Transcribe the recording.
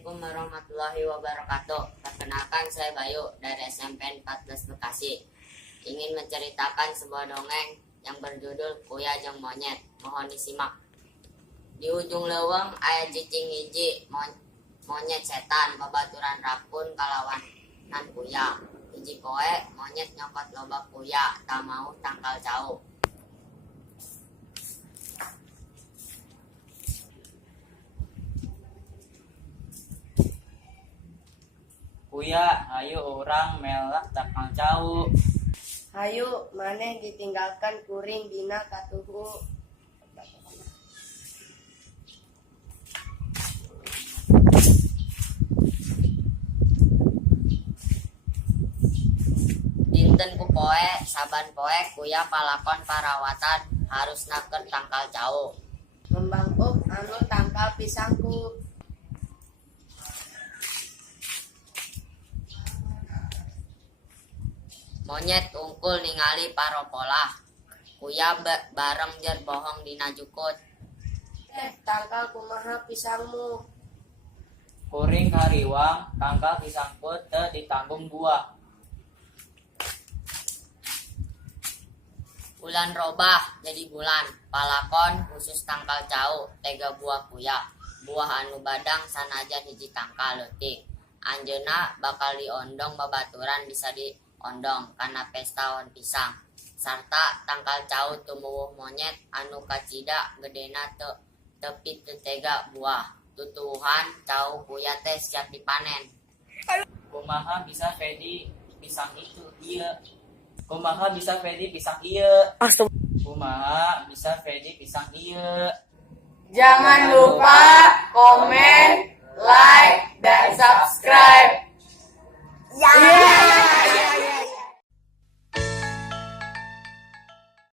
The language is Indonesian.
Assalamualaikum warahmatullahi wabarakatuh. Perkenalkan, saya Bayu dari SMP 14 Bekasi. Ingin menceritakan sebuah dongeng yang berjudul Kuya Jeung Monyet. Mohon disimak. Di ujung leuweung aya cicing hiji monyet setan babaturan rapun kalawanan kuya. Hiji poe monyet nyokot loba kuya, tak mau tangkal jauh. Kuya, hayu orang melak takang jauh. Hayu maneh ditinggalkan kuring dina katuhu. Dinten ku poe saban poe kuya palakon parawatan harus naker tangkal jauh. Membangkuk anu tangkal pisangku. Monyet ungkul ningali paropolah. Kuya bareng jer bohong dina jukut. Tangkal kumaha pisangmu? Kuring hariwang tangkal disangkut teu ditanggung buah. Bulan robah jadi bulan, palakon khusus tangkal jauh, tega buah kuya. Buah anu badang sanajan hiji tangkal leutik. Anjeunna bakal diondong babaturan bisa diondong kana pesta wan pisang. Sarta tangkal jauh tumuwuh monyet anu kacida gedena tepi teu tega buah. Tutuwuhan jauh kuya teh siap dipanen. Kumaha bisa Fedi pisang itu ieu? Kumaha bisa Fedi pisang ieu? Kumaha bisa Fedi pisang ieu? Jangan lupa komen, like, dan subscribe. Ya.